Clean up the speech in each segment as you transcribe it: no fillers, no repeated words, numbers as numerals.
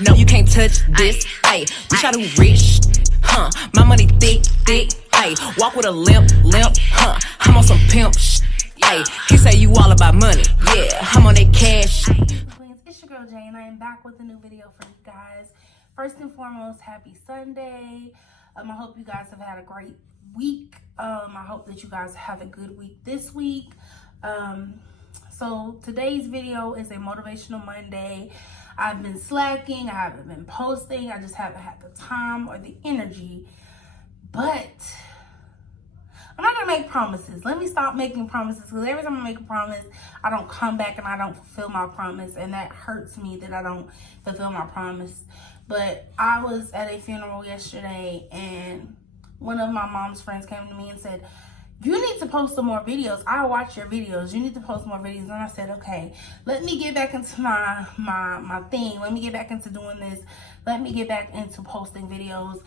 No, you can't touch this. Ay, bitch, I do rich. Huh, my money thick, thick. Ay, walk with a limp, huh. I'm on some pimp shit. Ay, he say you all about money. Yeah, I'm on that cash. It's your girl Jay, and I am back with a new video for you guys. First and foremost, happy Sunday. I hope you guys have had a great week. I hope that you guys have a good week this week. So today's video is a motivational Monday. I've been slacking, I haven't been posting, I just haven't had the time or the energy. But I'm not gonna make promises. Let me stop making promises, because every time I make a promise, I don't come back and I don't fulfill my promise, and that hurts me that I don't fulfill my promise. But I was at a funeral yesterday, and one of my mom's friends came to me and said, "You need to post some more videos. I watch your videos. You need to post more videos." And I said, okay, let me get back into my thing. Let me get back into doing this. Let me get back into posting videos.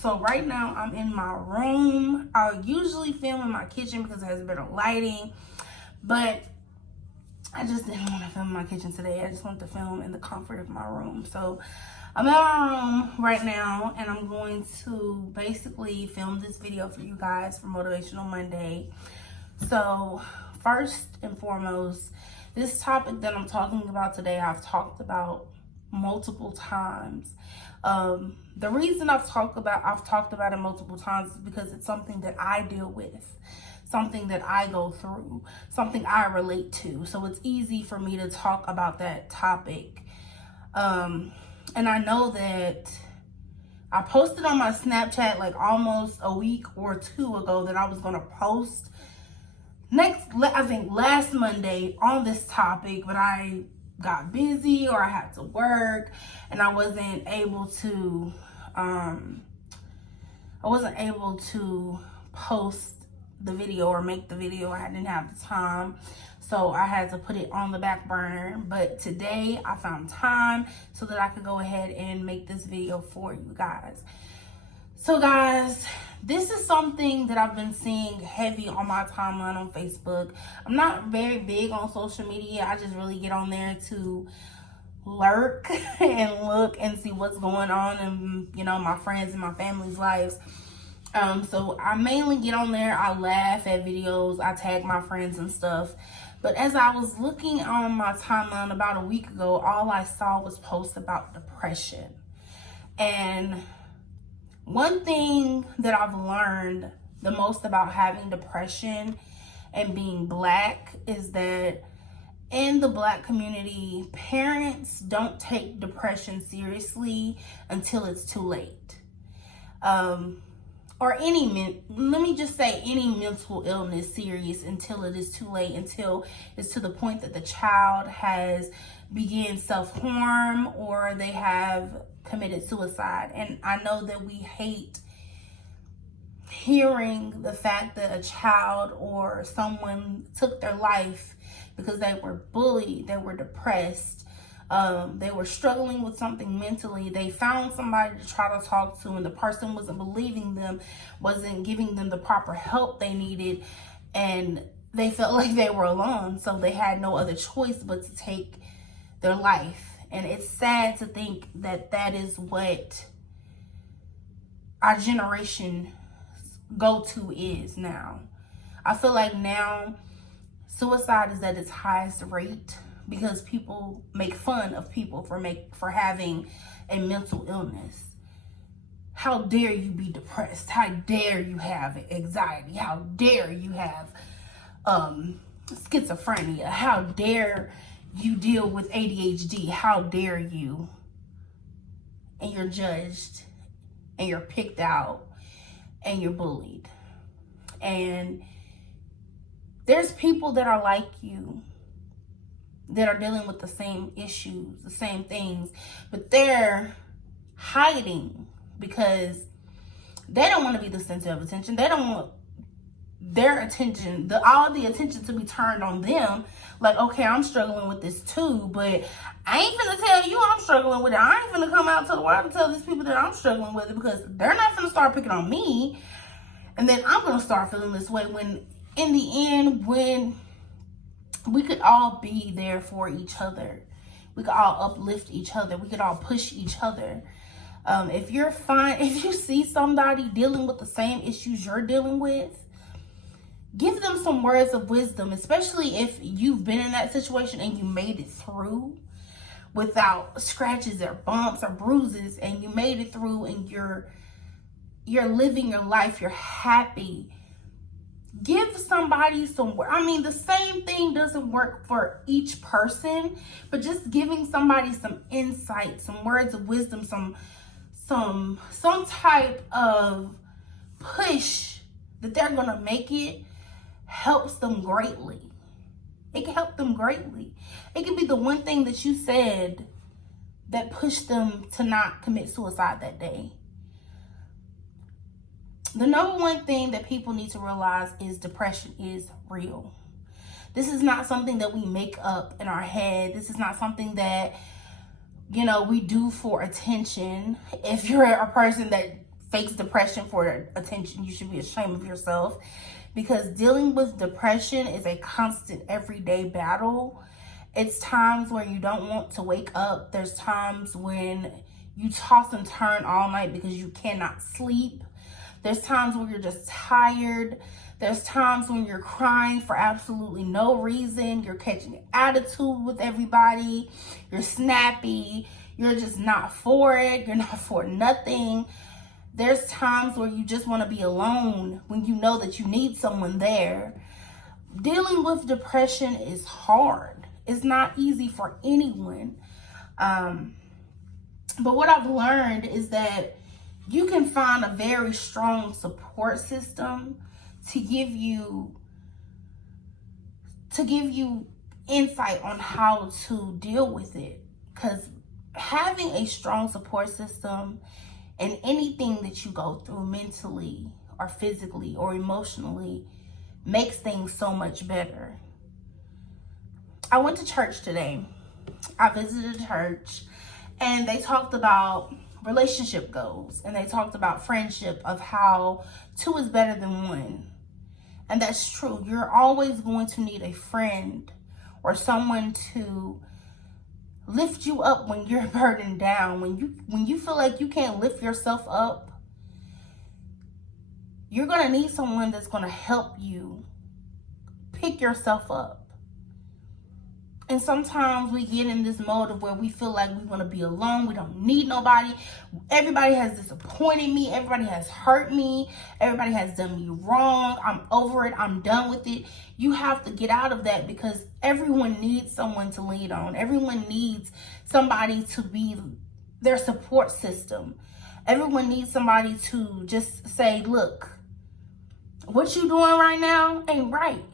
So right now I'm in my room. I usually film in my kitchen because it has better lighting, but I just didn't want to film in my kitchen today. I just want to film in the comfort of my room. So I'm in my room right now, and I'm going to basically film this video for you guys for Motivational Monday. So first and foremost, this topic that I'm talking about today, I've talked about multiple times. The reason I've talked about it multiple times is because it's something that I deal with, something that I go through, something I relate to. So it's easy for me to talk about that topic. And I know that I posted on my Snapchat like almost a week or two ago that I was gonna post I think last Monday on this topic, but I got busy or I had to work and I wasn't able to post the video or make the video. I didn't have the time, so I had to put it on the back burner. But today I found time so that I could go ahead and make this video for you guys. So guys, this is something that I've been seeing heavy on my timeline on Facebook. I'm not very big on social media. I just really get on there to lurk and look and see what's going on in, you know, my friends and my family's lives. So I mainly get on there, I laugh at videos, I tag my friends and stuff. But as I was looking on my timeline about a week ago, all I saw was posts about depression. And one thing that I've learned the most about having depression and being Black is that in the Black community, parents don't take depression seriously until it's too late. Or let me just say any mental illness serious until it is too late, until it's to the point that the child has begun self-harm or they have committed suicide. And I know that we hate hearing the fact that a child or someone took their life because they were bullied, they were depressed, they were struggling with something mentally. They found somebody to try to talk to, and the person wasn't believing them, wasn't giving them the proper help they needed, and they felt like they were alone, so they had no other choice but to take their life. And it's sad to think that that is what our generation go-to is now. I feel like now suicide is at its highest rate because people make fun of people for having a mental illness. How dare you be depressed? How dare you have anxiety? How dare you have schizophrenia? How dare you deal with ADHD? How dare you? And you're judged, and you're picked out, and you're bullied. And there's people that are like you that are dealing with the same issues, the same things, but they're hiding because they don't want to be the center of attention. They don't want their attention, all the attention to be turned on them. Like, okay, I'm struggling with this too, but I ain't finna tell you I'm struggling with it. I ain't finna come out to the world and tell these people that I'm struggling with it, because they're not finna start picking on me. And then I'm gonna start feeling this way, when in the end, when we could all be there for each other. We could all uplift each other. We could all push each other. If you see somebody dealing with the same issues you're dealing with, give them some words of wisdom, especially if you've been in that situation and you made it through without scratches or bumps or bruises, and you made it through and you're living your life, you're happy. Give somebody some, I mean, the same thing doesn't work for each person, but just giving somebody some insight, some words of wisdom, some type of push that they're gonna make it helps them greatly. It can help them greatly. It can be the one thing that you said that pushed them to not commit suicide that day. The number one thing that people need to realize is depression is real. This is not something that we make up in our head. This is not something that, we do for attention. If you're a person that fakes depression for attention, you should be ashamed of yourself, because dealing with depression is a constant everyday battle. It's times where you don't want to wake up. There's times when you toss and turn all night because you cannot sleep. There's times when you're just tired. There's times when you're crying for absolutely no reason. You're catching attitude with everybody. You're snappy. You're just not for it. You're not for nothing. There's times where you just want to be alone when you know that you need someone there. Dealing with depression is hard. It's not easy for anyone. But what I've learned is that you can find a very strong support system to give you insight on how to deal with it. Because having a strong support system in anything that you go through mentally or physically or emotionally makes things so much better. I went to church today. I visited a church, and they talked about relationship goals, and they talked about friendship, of how 2 is better than 1. And that's true. You're always going to need a friend or someone to lift you up when you're burdened down. When you feel like you can't lift yourself up, you're going to need someone that's going to help you pick yourself up. And sometimes we get in this mode of where we feel like we want to be alone. We don't need nobody. Everybody has disappointed me. Everybody has hurt me. Everybody has done me wrong. I'm over it. I'm done with it. You have to get out of that, because everyone needs someone to lean on. Everyone needs somebody to be their support system. Everyone needs somebody to just say, look, what you doing right now ain't right.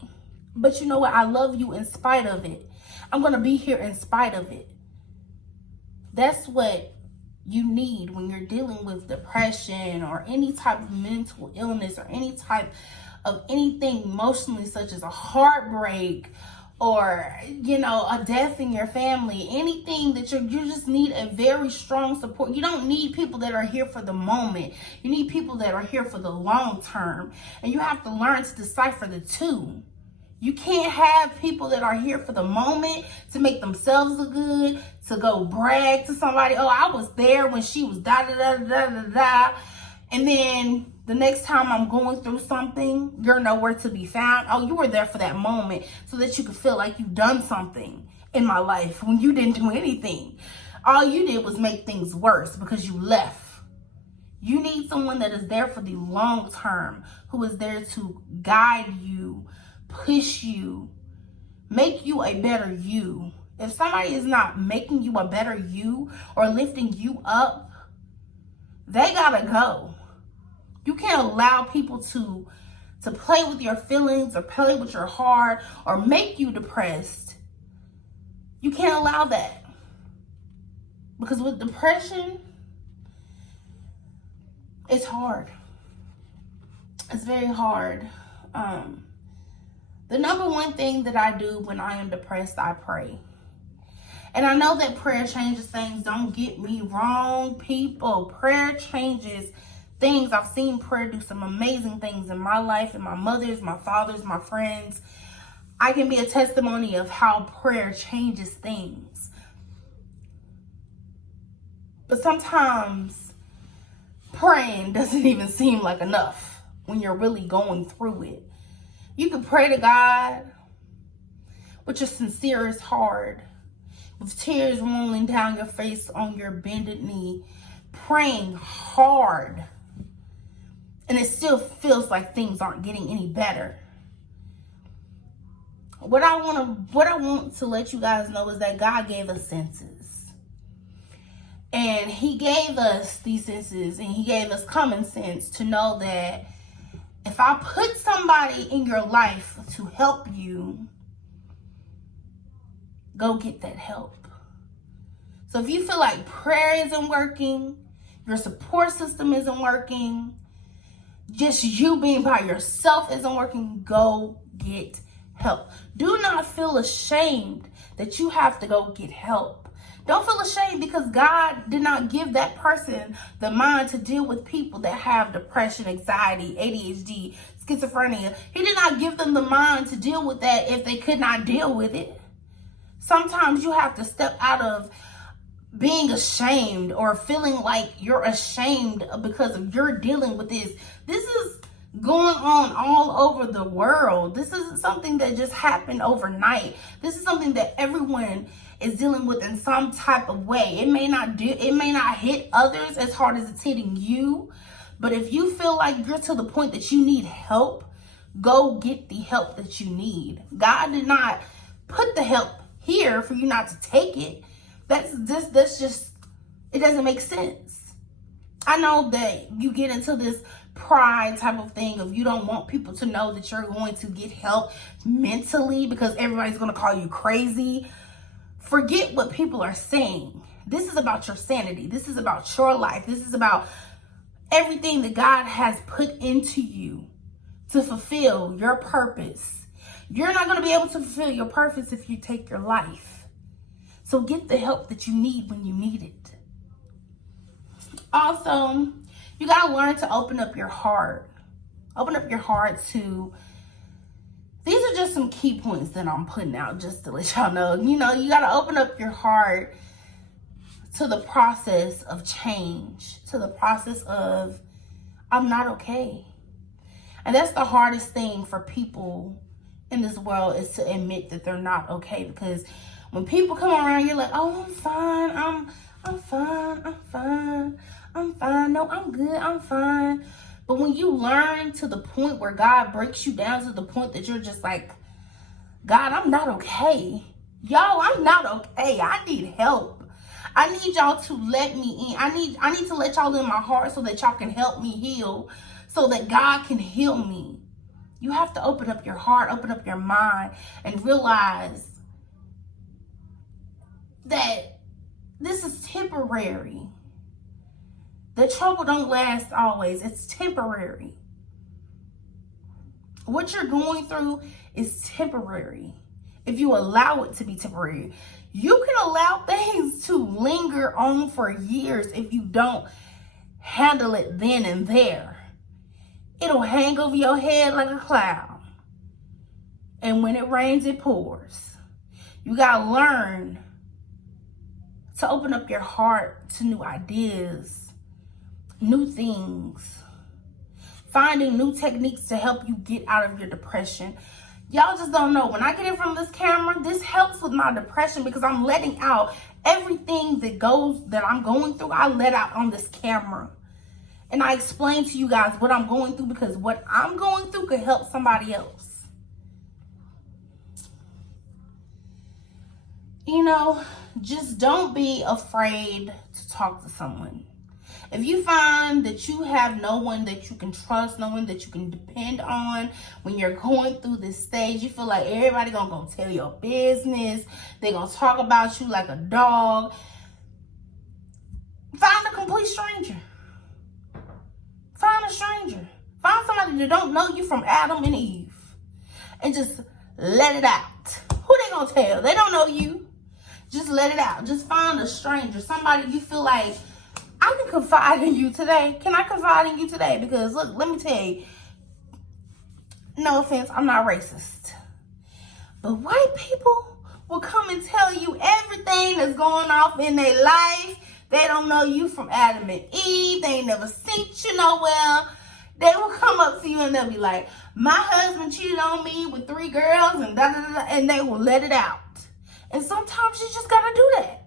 But you know what? I love you in spite of it. I'm going to be here in spite of it. That's what you need when you're dealing with depression or any type of mental illness or any type of anything emotionally, such as a heartbreak or, a death in your family. Anything that you just need a very strong support. You don't need people that are here for the moment. You need people that are here for the long term. And you have to learn to decipher the two. You can't have people that are here for the moment to make themselves look good, to go brag to somebody. Oh, I was there when she was da da da da da da. And then the next time I'm going through something, you're nowhere to be found. Oh, you were there for that moment so that you could feel like you've done something in my life when you didn't do anything. All you did was make things worse because you left. You need someone that is there for the long term, who is there to guide you, push you, make you a better you. If somebody is not making you a better you or lifting you up, they gotta go. You can't allow people to play with your feelings or play with your heart or make you depressed. You can't allow that. Because with depression, it's hard. It's very hard. The number one thing that I do when I am depressed, I pray. And I know that prayer changes things. Don't get me wrong, people. Prayer changes things. I've seen prayer do some amazing things in my life, and my mother's, my father's, my friends. I can be a testimony of how prayer changes things. But sometimes praying doesn't even seem like enough when you're really going through it. You can pray to God with your sincerest heart, with tears rolling down your face on your bended knee, praying hard, and it still feels like things aren't getting any better. What I want to let you guys know is that God gave us senses. And he gave us these senses, and he gave us common sense to know that if I put somebody in your life to help you, go get that help. So if you feel like prayer isn't working, your support system isn't working, just you being by yourself isn't working, go get help. Do not feel ashamed that you have to go get help. Don't feel ashamed because God did not give that person the mind to deal with people that have depression, anxiety, ADHD, schizophrenia. He did not give them the mind to deal with that if they could not deal with it. Sometimes you have to step out of being ashamed or feeling like you're ashamed because of you're dealing with this. This is going on all over the world. This isn't something that just happened overnight. This is something that everyone is dealing with in some type of way. It may not hit others as hard as it's hitting you, but if you feel like you're to the point that you need help, go get the help that you need. God did not put the help here for you not to take it. That's just, it doesn't make sense. I know that you get into this pride type of thing of you don't want people to know that you're going to get help mentally because everybody's going to call you crazy. Forget what people are saying. This is about your sanity. This is about your life. This is about everything that God has put into you to fulfill your purpose. You're not going to be able to fulfill your purpose if you take your life. So get the help that you need when you need it. Also, you got to learn to open up your heart. Open up your heart to, these are just some key points that I'm putting out just to let y'all know. You know, you got to open up your heart to the process of change, to the process of, I'm not okay. And that's the hardest thing for people in this world, is to admit that they're not okay. Because when people come around, you're like, oh, I'm fine. I'm fine. No, I'm good. I'm fine. But when you learn to the point where God breaks you down to the point that you're just like, God, I'm not okay. Y'all, I'm not okay. I need help. I need y'all to let me in. I need to let y'all in my heart so that y'all can help me heal, so that God can heal me. You have to open up your heart, open up your mind, and realize that this is temporary. The trouble don't last always. It's temporary. What you're going through is temporary. If you allow it to be temporary, you can allow things to linger on for years if you don't handle it then and there. It'll hang over your head like a cloud. And when it rains, it pours. You gotta learn to open up your heart to new ideas, new things, finding new techniques to help you get out of your depression. Y'all just don't know. When I get in front of this camera, this helps with my depression because I'm letting out everything that I'm going through. I let out on this camera. And I explain to you guys what I'm going through, because what I'm going through could help somebody else. You know, just don't be afraid to talk to someone. If you find that you have no one that you can trust, no one that you can depend on when you're going through this stage, you feel like everybody gonna go tell your business, they're gonna talk about you like a dog, find a complete stranger. Find a stranger. Find somebody that don't know you from Adam and Eve. And just let it out. Who they gonna tell? They don't know you. Just let it out. Just find a stranger. Somebody you feel like, I can confide in you today. Can I confide in you today? Because look, let me tell you. No offense, I'm not racist. But white people will come and tell you everything that's going off in their life. They don't know you from Adam and Eve. They ain't never seen you nowhere. They will come up to you and they'll be like, my husband cheated on me with 3 girls and da da da, and they will let it out. And sometimes you just gotta do that.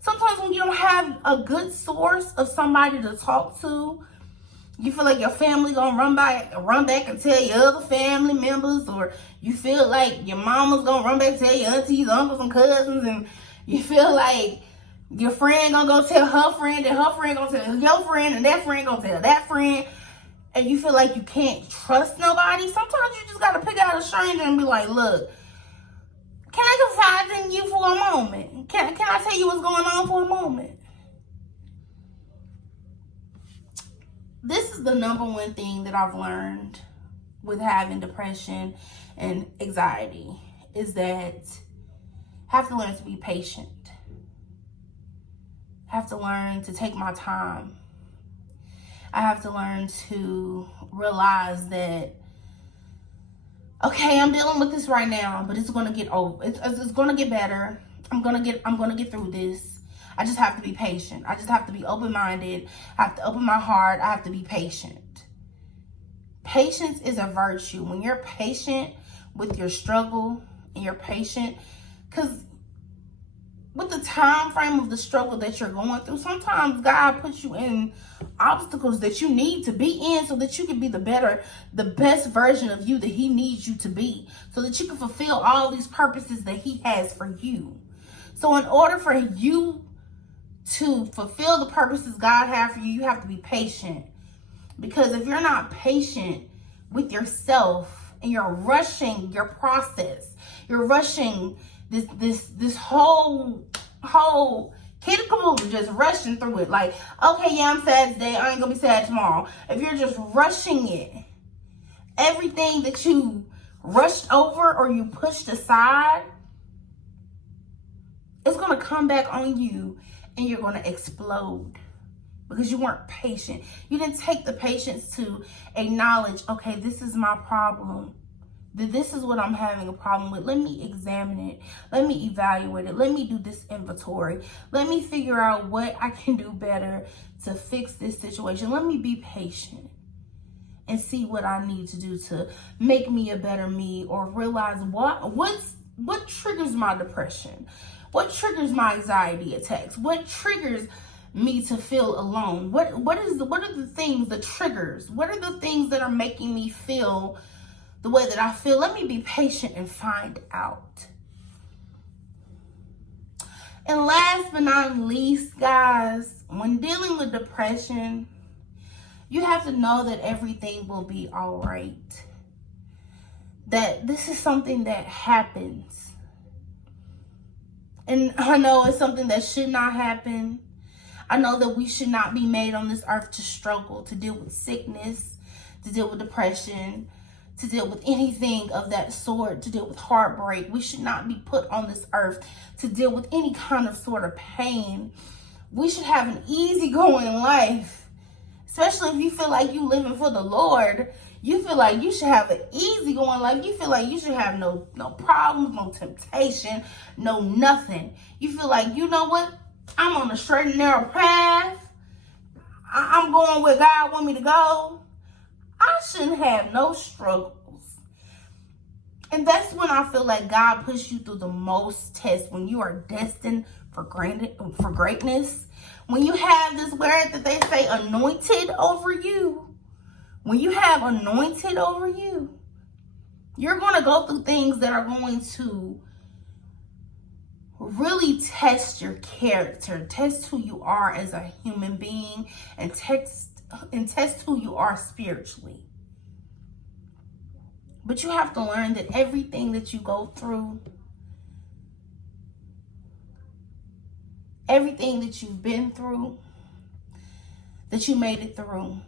Sometimes when you don't have a good source of somebody to talk to, you feel like your family gonna run back and tell your other family members, or you feel like your mama's gonna run back and tell your aunties, uncles, and cousins, and you feel like your friend gonna go tell her friend, and her friend gonna tell your friend, and that friend gonna tell that friend, and you feel like you can't trust nobody. Sometimes you just gotta pick out a stranger and be like, look, can I confide in you for a moment? Can I tell you what's going on for a moment? This is the number one thing that I've learned with having depression and anxiety, is that I have to learn to be patient. I have to learn to take my time. I have to learn to realize that, okay, I'm dealing with this right now, but it's gonna get over. It's gonna get better. I'm gonna get through this. I just have to be patient. I just have to be open-minded. I have to open my heart. I have to be patient. Patience is a virtue. When you're patient with your struggle and you're patient, because with the time frame of the struggle that you're going through, sometimes God puts you in obstacles that you need to be in so that you can be the best version of you that he needs you to be, so that you can fulfill all these purposes that he has for you. So in order for you to fulfill the purposes God has for you, you have to be patient. Because if you're not patient with yourself and you're rushing your process, you're rushing this whole kid caboodle, just rushing through it. Like, okay, yeah, I'm sad today, I ain't gonna be sad tomorrow. If you're just rushing it, everything that you rushed over or you pushed aside, it's gonna come back on you and you're gonna explode because you weren't patient. You didn't take the patience to acknowledge, okay, this is my problem. This is what I'm having a problem with. Let me examine it. Let me evaluate it. Let me do this inventory. Let me figure out what I can do better to fix this situation. Let me be patient and see what I need to do to make me a better me, or realize what triggers my depression. What triggers my anxiety attacks? What triggers me to feel alone? What are the things, the triggers? What are the things that are making me feel the way that I feel? Let me be patient and find out. And last but not least, guys, when dealing with depression, you have to know that everything will be all right. That this is something that happens. And I know it's something that should not happen. I know that we should not be made on this earth to struggle, to deal with sickness, to deal with depression, to deal with anything of that sort, to deal with heartbreak. We should not be put on this earth to deal with any kind of sort of pain. We should have an easygoing life, especially if you feel like you living for the Lord. You feel like you should have an easygoing life. You feel like you should have no problems, no temptation, no nothing. You feel like, you know what? I'm on a straight and narrow path. I'm going where God wants me to go. I shouldn't have no struggles. And that's when I feel like God puts you through the most tests, when you are destined for greatness. When you have this word that they say anointed over you. When you have anointed over you, you're going to go through things that are going to really test your character, test who you are as a human being, and test who you are spiritually. But you have to learn that everything that you go through, everything that you've been through, that you made it through.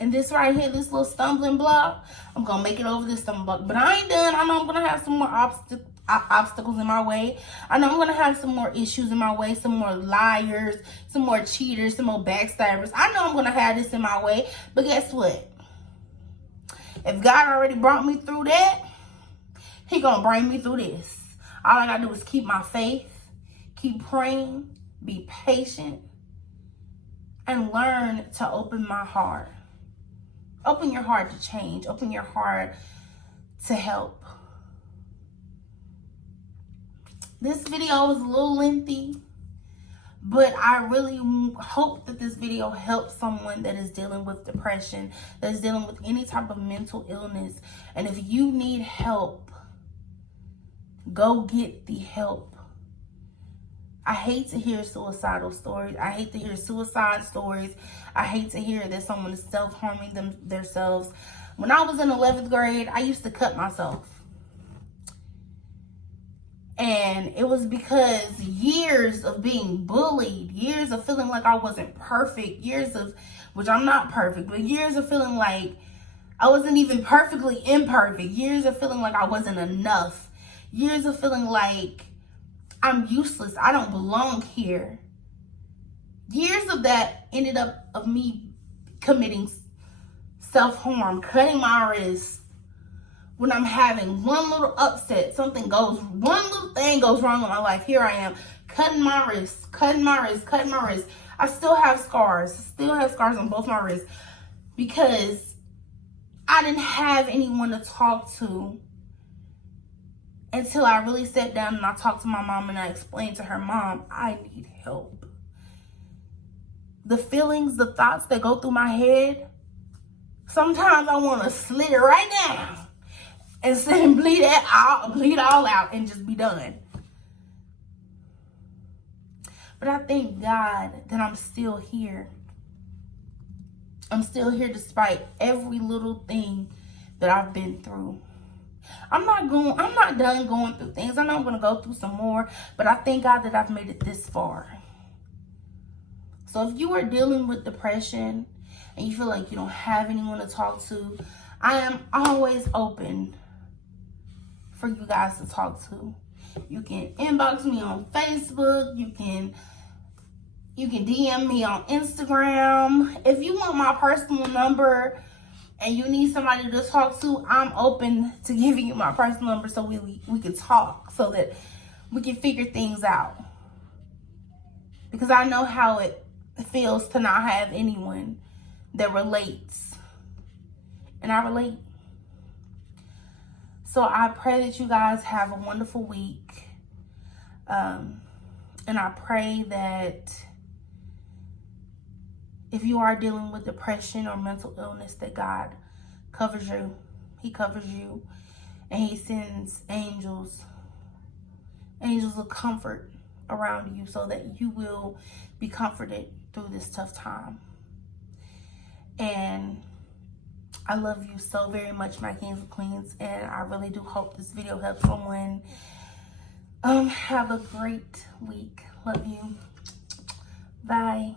And this right here, this little stumbling block, I'm going to make it over this stumbling block. But I ain't done. I know I'm going to have some more obstacles in my way. I know I'm going to have some more issues in my way, some more liars, some more cheaters, some more backstabbers. I know I'm going to have this in my way. But guess what? If God already brought me through that, he going to bring me through this. All I got to do is keep my faith, keep praying, be patient, and learn to open my heart. Open your heart to change. Open your heart to help. This video was a little lengthy, but I really hope that this video helps someone that is dealing with depression, that is dealing with any type of mental illness. And if you need help, go get the help. I hate to hear suicidal stories. I hate to hear suicide stories. I hate to hear that someone is self-harming themselves. When I was in 11th grade, I used to cut myself. And it was because years of being bullied, years of feeling like I wasn't perfect, years of, which I'm not perfect, but years of feeling like I wasn't even perfectly imperfect, years of feeling like I wasn't enough, years of feeling like I'm useless, I don't belong here. Years of that ended up of me committing self-harm, cutting my wrist. When I'm having one little upset, one little thing goes wrong in my life, here I am, cutting my wrist. I still have scars. On both my wrists because I didn't have anyone to talk to until I really sat down and I talked to my mom and I explained to her, Mom, I need help. The feelings, the thoughts that go through my head, sometimes I want to slit it right now and sit and bleed all out and just be done. But I thank God that I'm still here. I'm still here despite every little thing that I've been through. I'm not done going through things. I know I'm going to go through some more, but I thank God that I've made it this far. So if you are dealing with depression and you feel like you don't have anyone to talk to, I am always open for you guys to talk to. You can inbox me on Facebook. You can DM me on Instagram. If you want my personal number and you need somebody to talk to, I'm open to giving you my personal number so we can talk, so that we can figure things out. Because I know how it feels to not have anyone that relates. And I relate. So I pray that you guys have a wonderful week. And I pray that if you are dealing with depression or mental illness, that God covers you. He covers you. And He sends angels of comfort around you so that you will be comforted through this tough time. And I love you so very much, my kings and queens, and I really do hope this video helps someone. Have a great week. Love you. Bye.